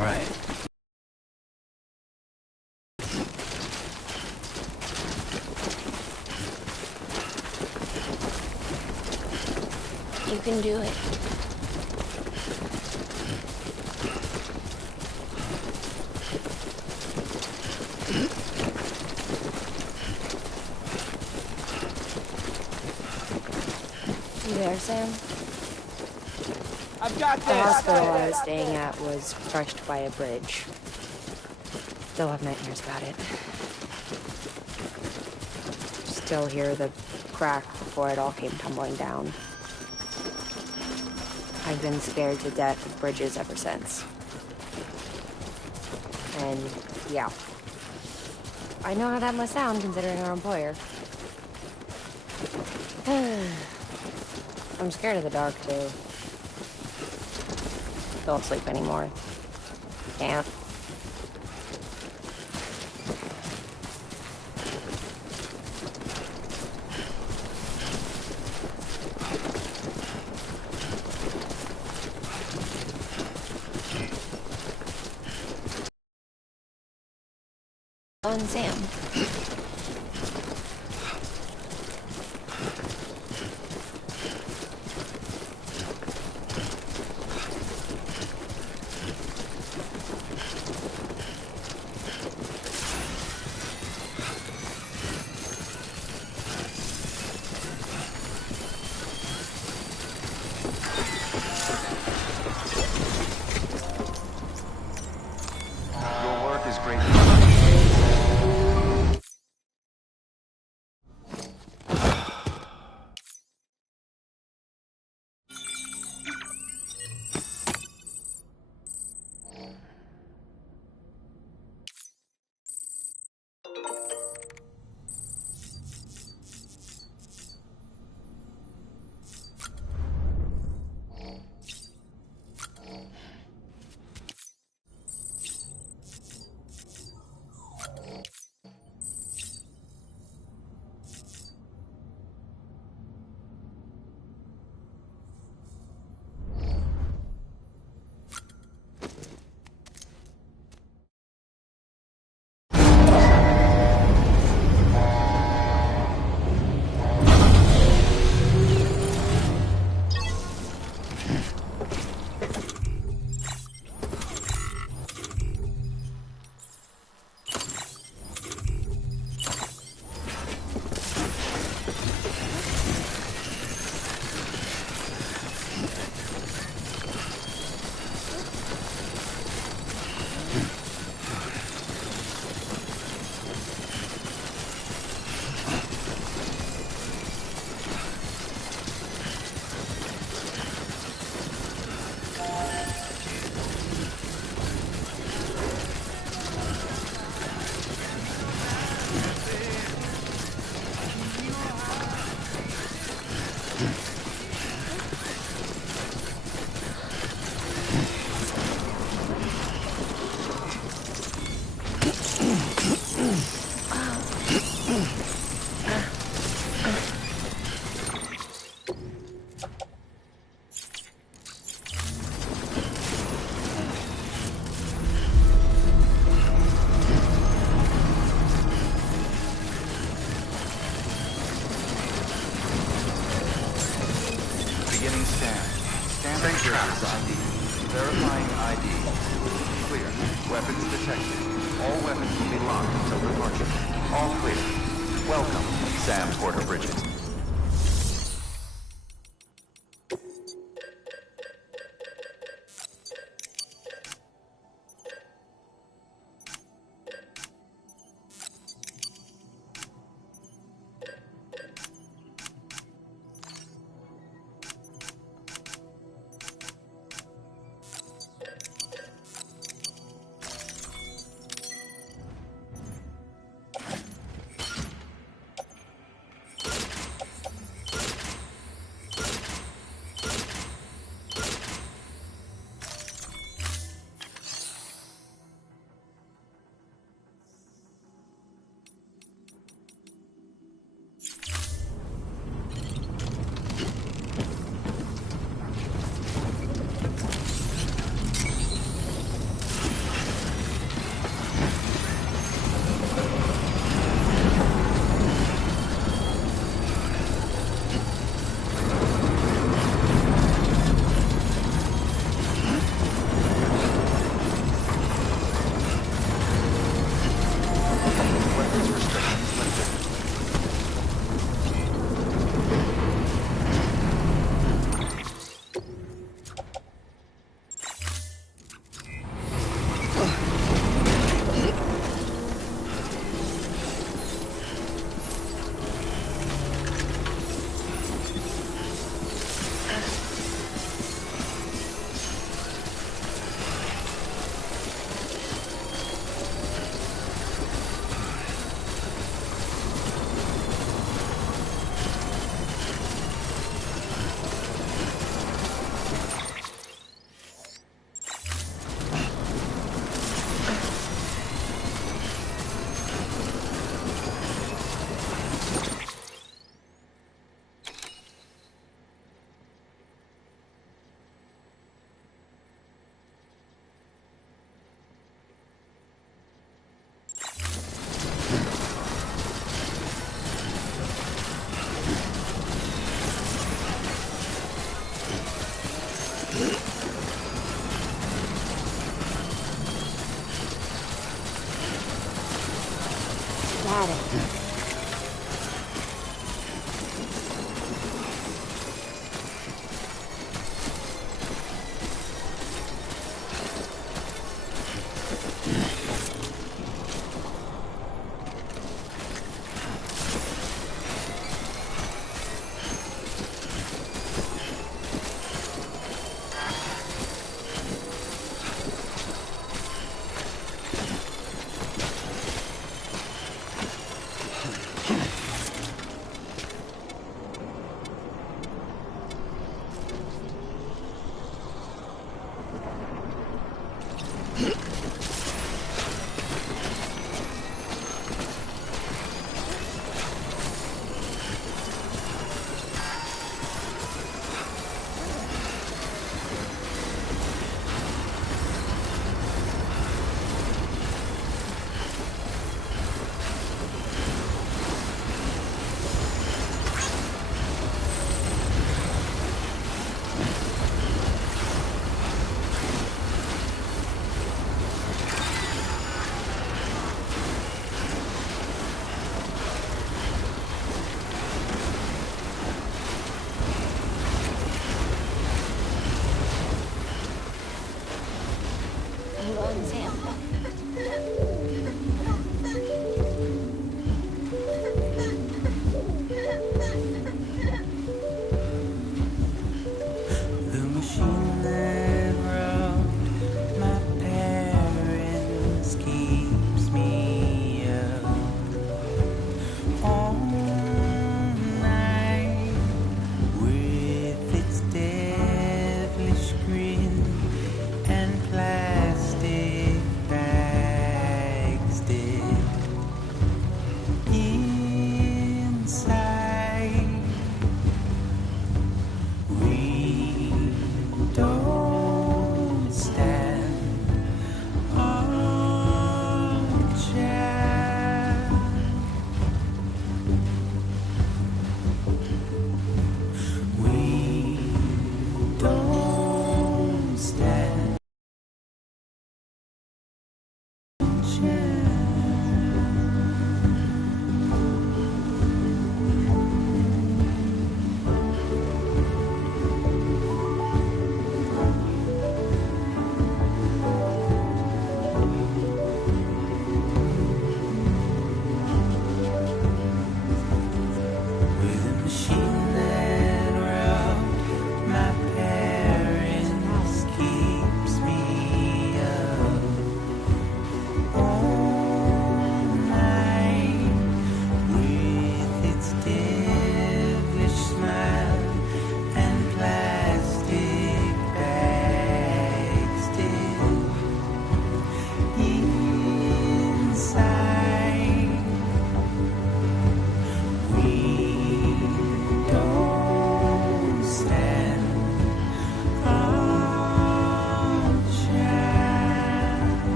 right. You can do it. You there, Sam? I've got this! The hospital I was staying at was crushed by a bridge. Still have nightmares about it. Still hear the crack before it all came tumbling down. I've been scared to death of bridges ever since. And, yeah. I know how that must sound considering our employer. I'm scared of the dark, too. Don't sleep anymore. Can't. Oh, and Sam. Your work is great. Beginning scan. Scan Bridges ID. Verifying ID. Clear. Weapons detected. All weapons will be locked until departure. All clear. Welcome, Sam Porter Bridges.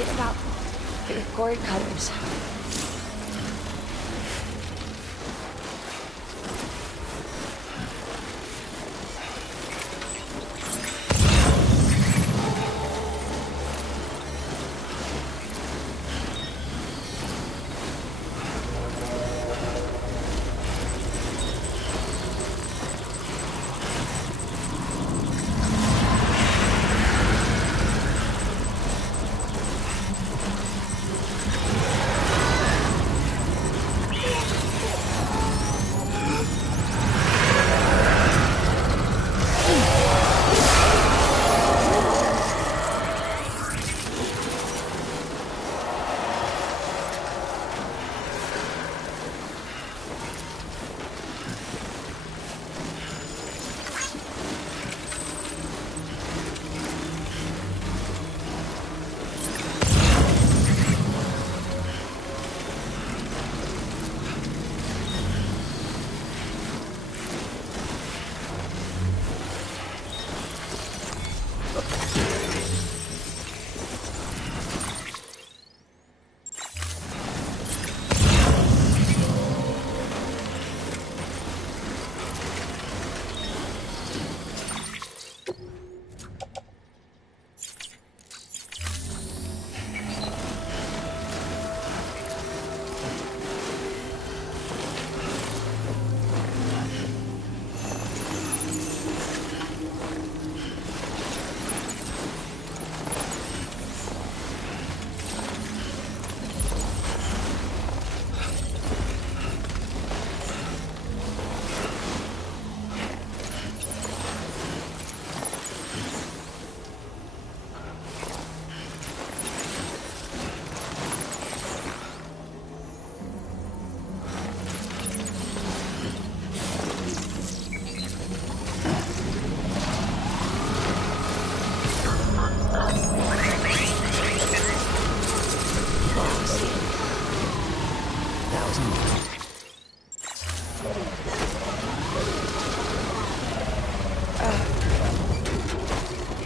Forget about your cord cutters.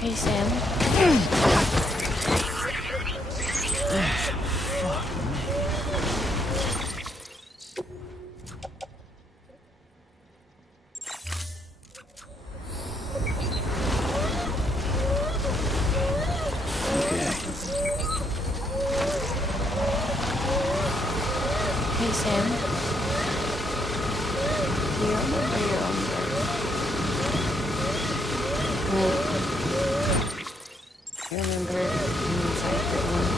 Hey, Sam. Hey, Sam. Do you remember your own birth? I remember being inside your womb.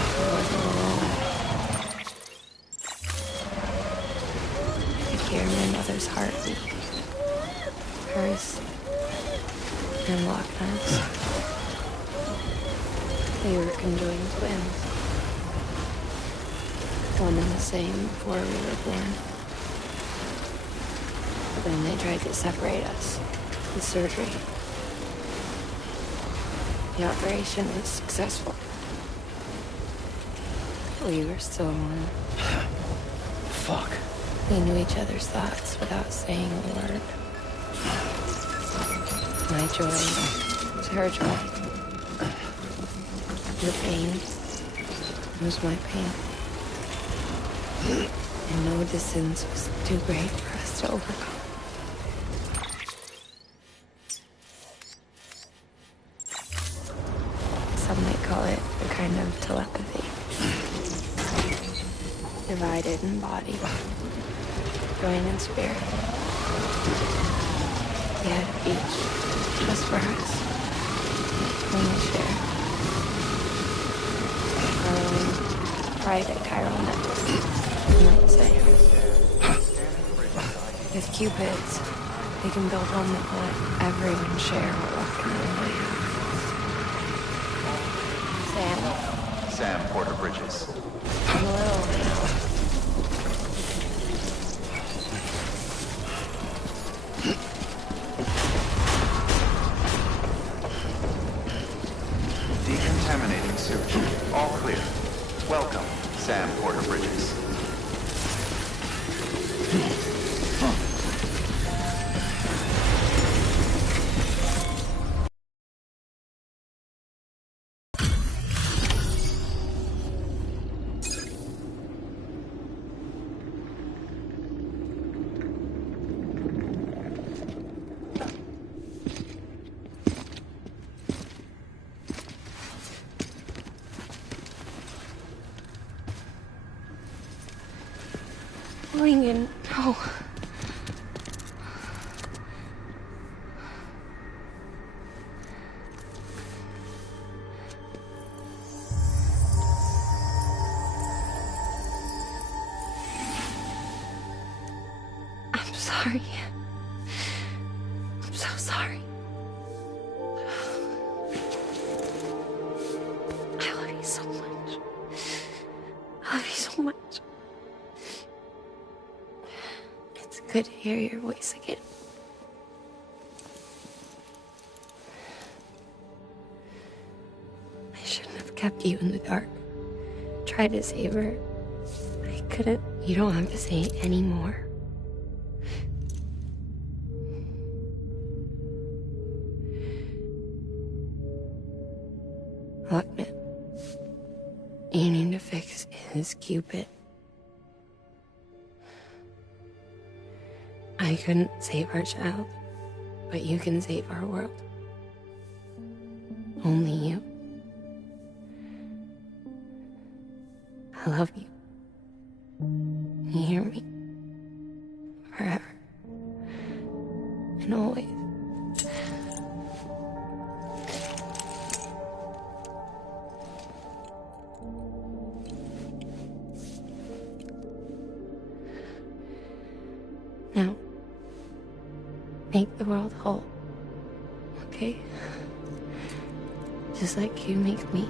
I wasn't alone. I could hear my mother's heartbeat. Hers and Lochner's. They were conjoined twins. One and the same before we were born. But then they tried to separate us with surgery. The operation was successful. We were still one. Fuck. We knew each other's thoughts without saying a word. My joy was her joy. Your pain was my pain. And no distance was too great for us to overcome. Some might call it a kind of telepathy. Divided in body, joined in spirit. Yet each just for us. Only share our own private chiral nets, you might say. With Cupids, they can build one that will let everyone share what walking in Sam. Sam Porter Bridges. I'm a little... Decontaminating sewage. All clear. Welcome, Sam Porter Bridges. Lincoln, no. I'm sorry. I'm so sorry. I love you so much. I love you so much. It's good to hear your voice again. I shouldn't have kept you in the dark. Tried to save her. I couldn't. You don't have to say any more. Look, man. You need to fix his Cupid. I couldn't save our child, but you can save our world. Only you. I love you. You hear me? Forever. And always. Now, make the world whole, okay? Just like you make me.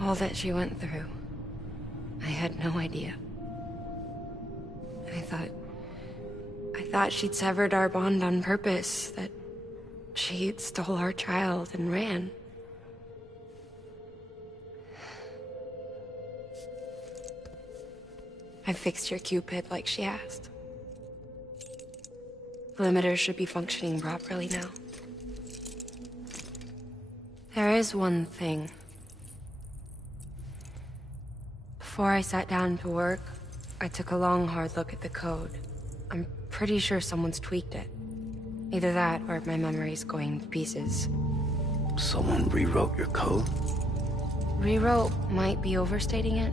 All that she went through, I had no idea. I thought she'd severed our bond on purpose, that she stole our child and ran. I fixed your Cupid like she asked. The limiter should be functioning properly now. There is one thing. Before I sat down to work, I took a long, hard look at the code. I'm pretty sure someone's tweaked it. Either that, or my memory's going to pieces. Someone rewrote your code? Rewrote might be overstating it.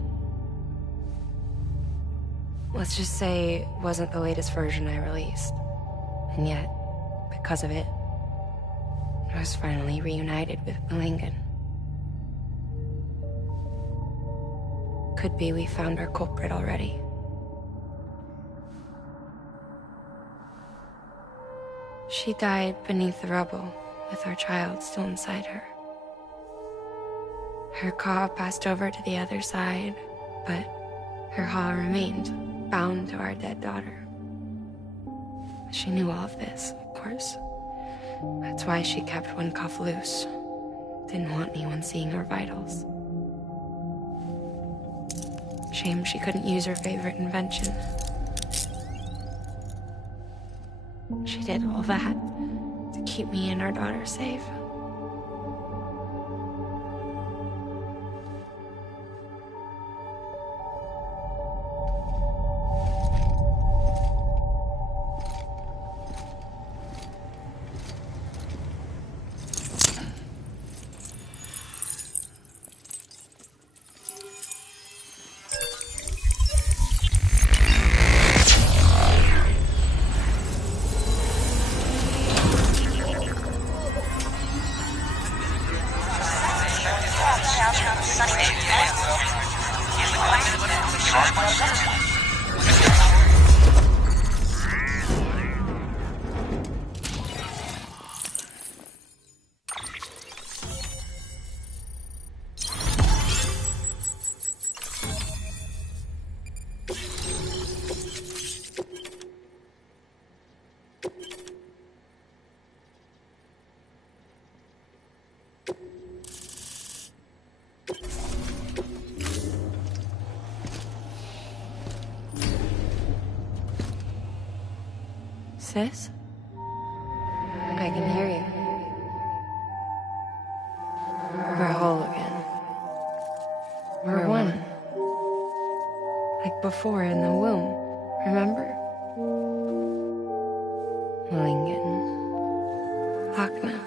Let's just say it wasn't the latest version I released. And yet, because of it, I was finally reunited with Malingen. Could be we found our culprit already. She died beneath the rubble, with our child still inside her. Her Ka passed over to the other side, but her Ha remained, bound to our dead daughter. She knew all of this, of course. That's why she kept one cuff loose. Didn't want anyone seeing her vitals. Shame she couldn't use her favorite invention. She did all that to keep me and our daughter safe. Sis? I can hear you. We're whole again. We're one. Like before in the womb, remember? Malingen. Lochna.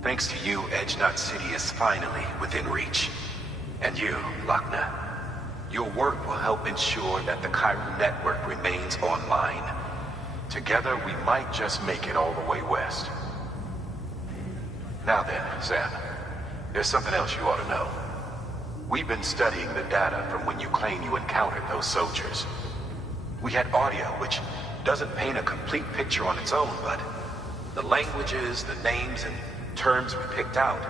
Thanks to you, Edgenut City is finally within reach. And you, Lochna, your work will help ensure that the Chiral network remains online. Together, we might just make it all the way west. Now then, Sam, there's something else you ought to know. We've been studying the data from when you claim you encountered those soldiers. We had audio, which doesn't paint a complete picture on its own, but the languages, the names, and terms we picked out,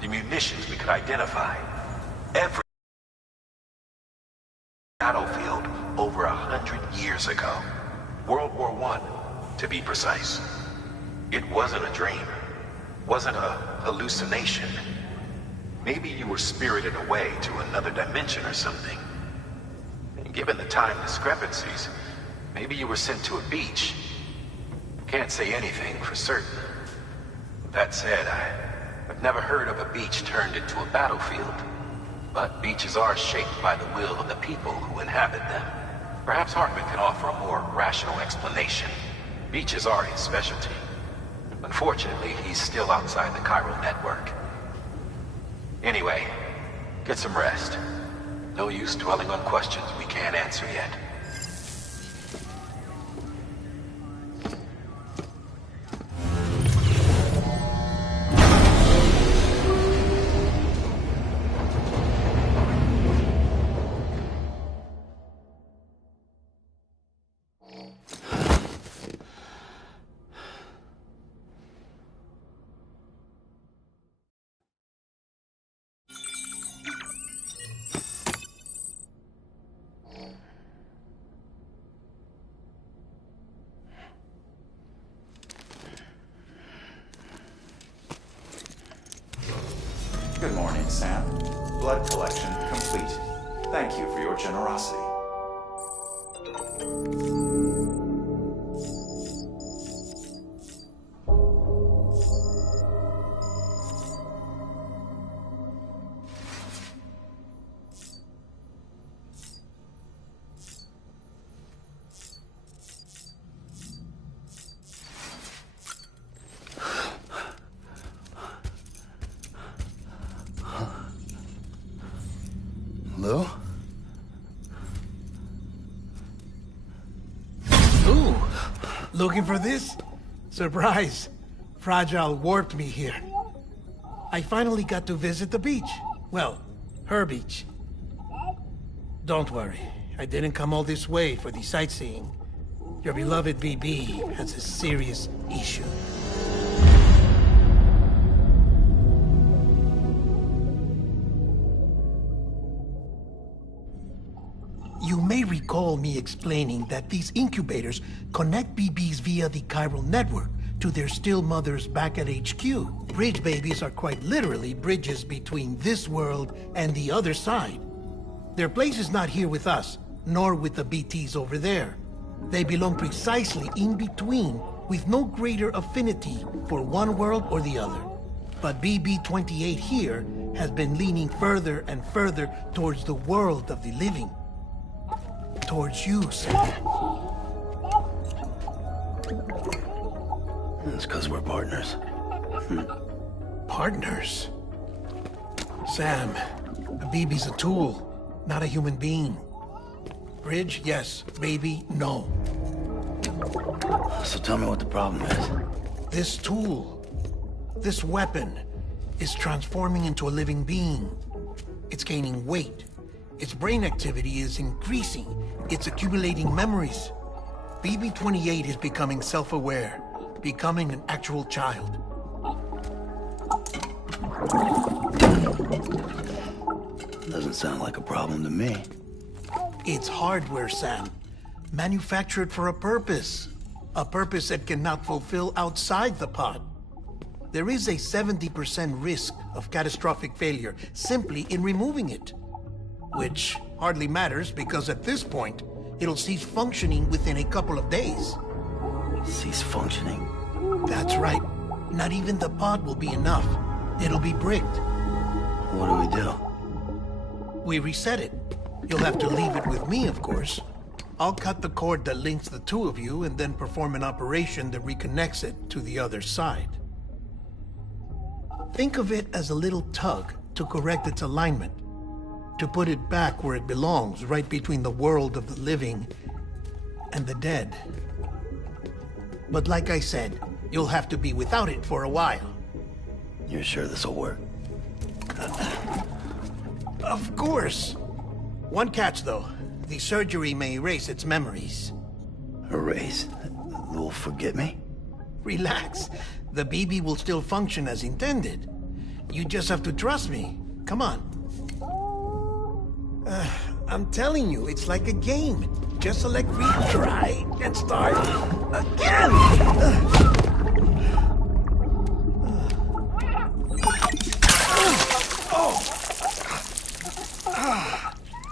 the munitions we could identify, every battlefield over 100 years ago. World War I, to be precise. It wasn't a dream. Wasn't a hallucination. Maybe you were spirited away to another dimension or something. And given the time discrepancies, maybe you were sent to a beach. Can't say anything for certain. That said, I've never heard of a beach turned into a battlefield. But beaches are shaped by the will of the people who inhabit them. Perhaps Hartman can offer a more rational explanation. Beaches are his specialty. Unfortunately, he's still outside the Chiral network. Anyway, get some rest. No use dwelling on questions we can't answer yet. morning, Sam. Blood collection complete. Thank you for your generosity. Lou? Ooh, looking for this? Surprise. Fragile warped me here. I finally got to visit the beach. Well, her beach. Don't worry, I didn't come all this way for the sightseeing. Your beloved BB has a serious issue. You may recall me explaining that these incubators connect BBs via the chiral network to their still mothers back at HQ. Bridge babies are quite literally bridges between this world and the other side. Their place is not here with us, nor with the BTs over there. They belong precisely in between, with no greater affinity for one world or the other. But BB-28 here has been leaning further and further towards the world of the living. Towards you, Sam. It's because we're partners. Partners? Sam, a BB's a tool, not a human being. Bridge, yes. Baby, no. So tell me what the problem is. This tool, this weapon, is transforming into a living being. It's gaining weight. Its brain activity is increasing. It's accumulating memories. BB-28 is becoming self-aware, becoming an actual child. Doesn't sound like a problem to me. It's hardware, Sam. Manufactured for a purpose. A purpose that cannot fulfill outside the pod. There is a 70% risk of catastrophic failure simply in removing it. Which hardly matters because at this point, it'll cease functioning within a couple of days. Cease functioning? That's right. Not even the pod will be enough. It'll be bricked. What do we do? We reset it. You'll have to leave it with me, of course. I'll cut the cord that links the two of you and then perform an operation that reconnects it to the other side. Think of it as a little tug to correct its alignment. To put it back where it belongs, right between the world of the living and the dead. But like I said, you'll have to be without it for a while. You're sure this'll work? Of course. One catch, though. The surgery may erase its memories. Erase? You'll forget me? Relax. The BB will still function as intended. You just have to trust me. Come on. I'm telling you, it's like a game. Just select retry and start again!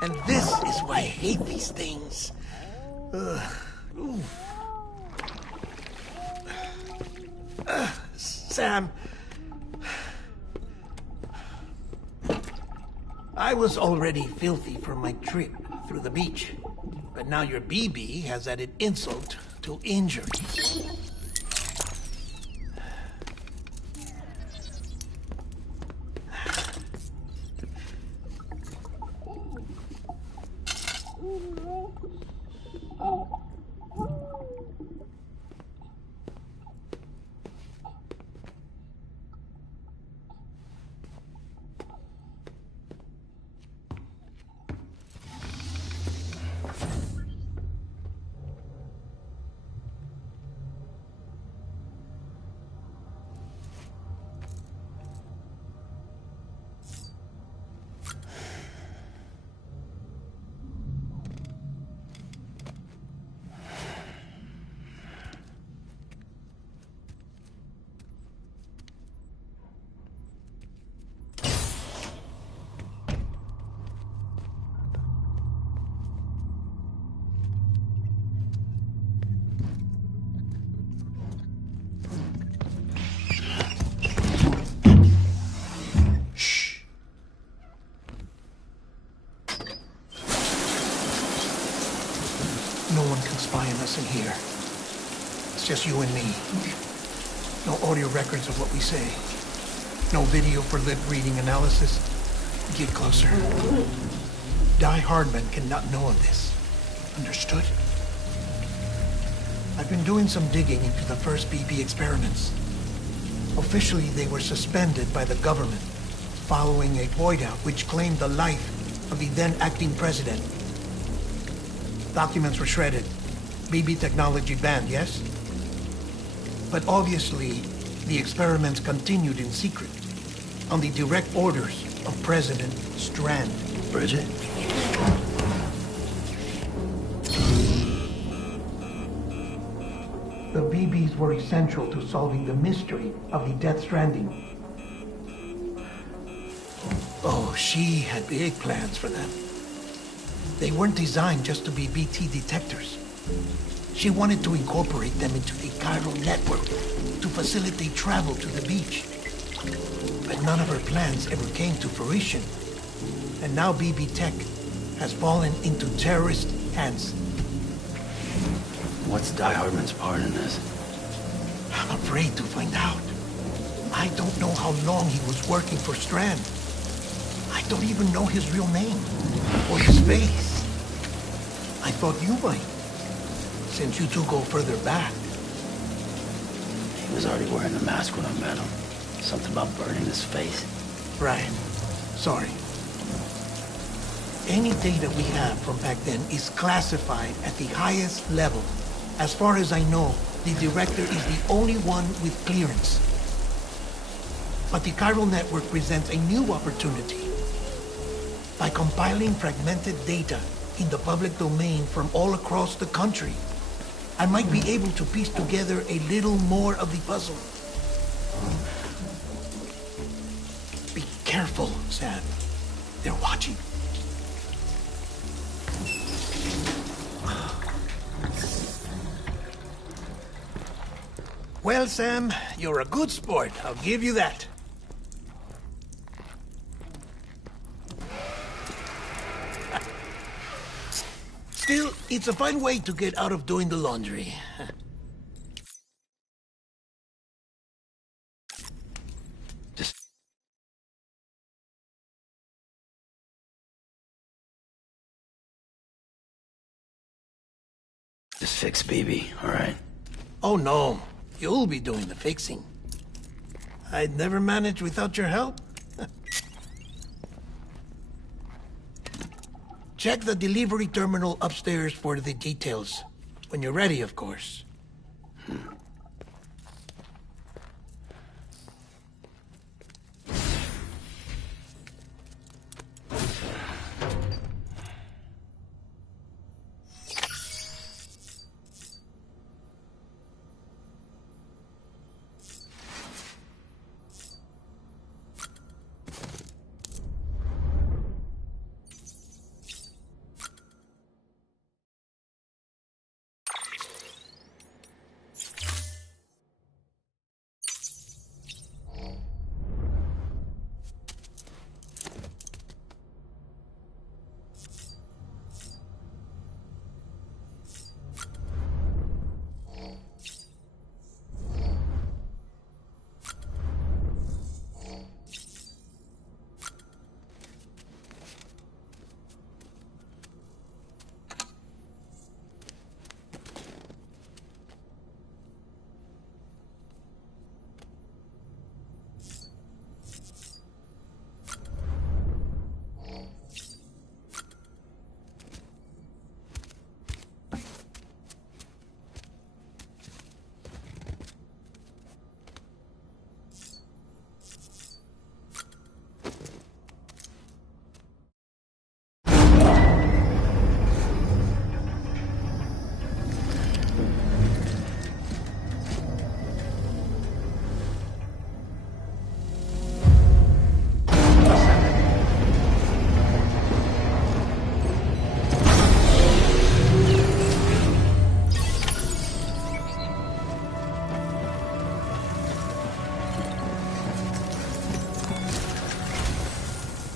And this is why I hate these things. Sam, I was already filthy from my trip through the beach, but now your BB has added insult to injury. can spy on us in here. It's just you and me. No audio records of what we say. No video for lip-reading analysis. Get closer. Die Hardman cannot know of this. Understood? I've been doing some digging into the first BB experiments. Officially, they were suspended by the government following a void out which claimed the life of the then acting president. Documents were shredded. BB technology banned, yes? But obviously, the experiments continued in secret, on the direct orders of President Strand. Bridget? The BBs were essential to solving the mystery of the Death Stranding. Oh, she had big plans for them. They weren't designed just to be BT detectors. She wanted to incorporate them into the chiral network to facilitate travel to the beach. But none of her plans ever came to fruition. And now BB Tech has fallen into terrorist hands. What's Die Hardman's part in this? I'm afraid to find out. I don't know how long he was working for Strand. I don't even know his real name or his face. I thought you might, since you two go further back. He was already wearing the mask when I met him. Something about burning his face. Right. Sorry. Any data we have from back then is classified at the highest level. As far as I know, the director is the only one with clearance. But the chiral network presents a new opportunity. By compiling fragmented data in the public domain from all across the country, I might be able to piece together a little more of the puzzle. Be careful, Sam. They're watching. Well, Sam, you're a good sport. I'll give you that. Still, it's a fine way to get out of doing the laundry. Just fix BB, all right? Oh, no. You'll be doing the fixing. I'd never manage without your help. Check the delivery terminal upstairs for the details. When you're ready, of course.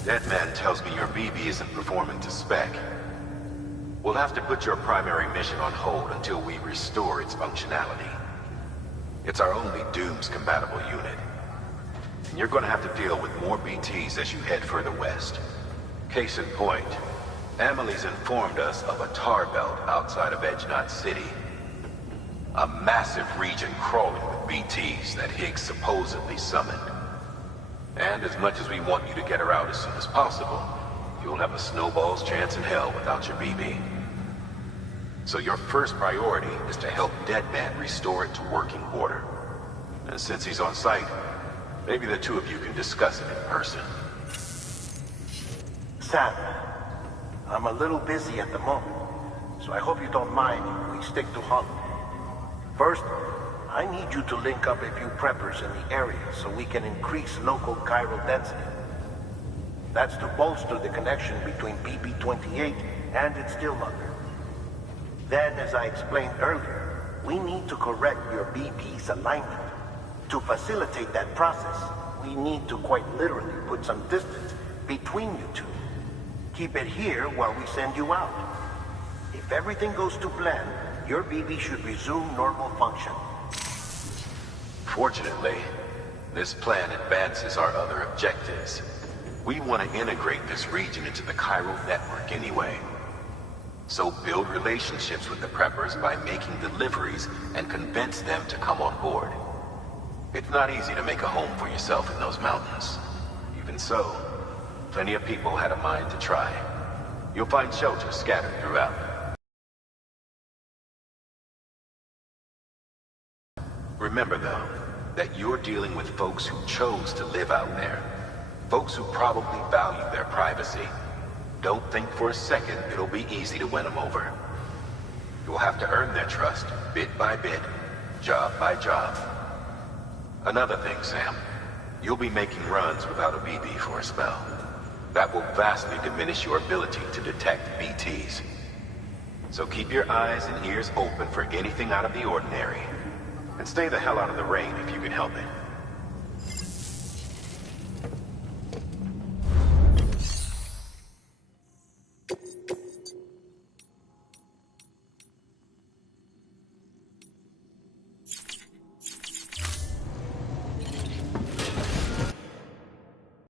That man tells me your BB isn't performing to spec. We'll have to put your primary mission on hold until we restore its functionality. It's our only Dooms-compatible unit. And you're gonna have to deal with more BTs as you head further west. Case in point, Amelie's informed us of a tar belt outside of Edge Knot City. A massive region crawling with BTs that Higgs supposedly summoned. And as much as we want you to get her out as soon as possible, you'll have a snowball's chance in hell without your BB. So your first priority is to help Deadman restore it to working order. And since he's on site, maybe the two of you can discuss it in person. Sam, I'm a little busy at the moment, so I hope you don't mind if we stick to Holland. First, I need you to link up a few preppers in the area so we can increase local chiral density. That's to bolster the connection between BB-28 and its stillmother. Then, as I explained earlier, we need to correct your BB's alignment. To facilitate that process, we need to quite literally put some distance between you two. Keep it here while we send you out. If everything goes to plan, your BB should resume normal function. Fortunately, this plan advances our other objectives. We want to integrate this region into the chiral network anyway. So build relationships with the preppers by making deliveries and convince them to come on board. It's not easy to make a home for yourself in those mountains. Even so, plenty of people had a mind to try. You'll find shelters scattered throughout. Remember, though, that you're dealing with folks who chose to live out there. Folks who probably value their privacy. Don't think for a second it'll be easy to win them over. You'll have to earn their trust, bit by bit, job by job. Another thing, Sam. You'll be making runs without a BB for a spell. That will vastly diminish your ability to detect BTs. So keep your eyes and ears open for anything out of the ordinary. And stay the hell out of the rain if you can help it.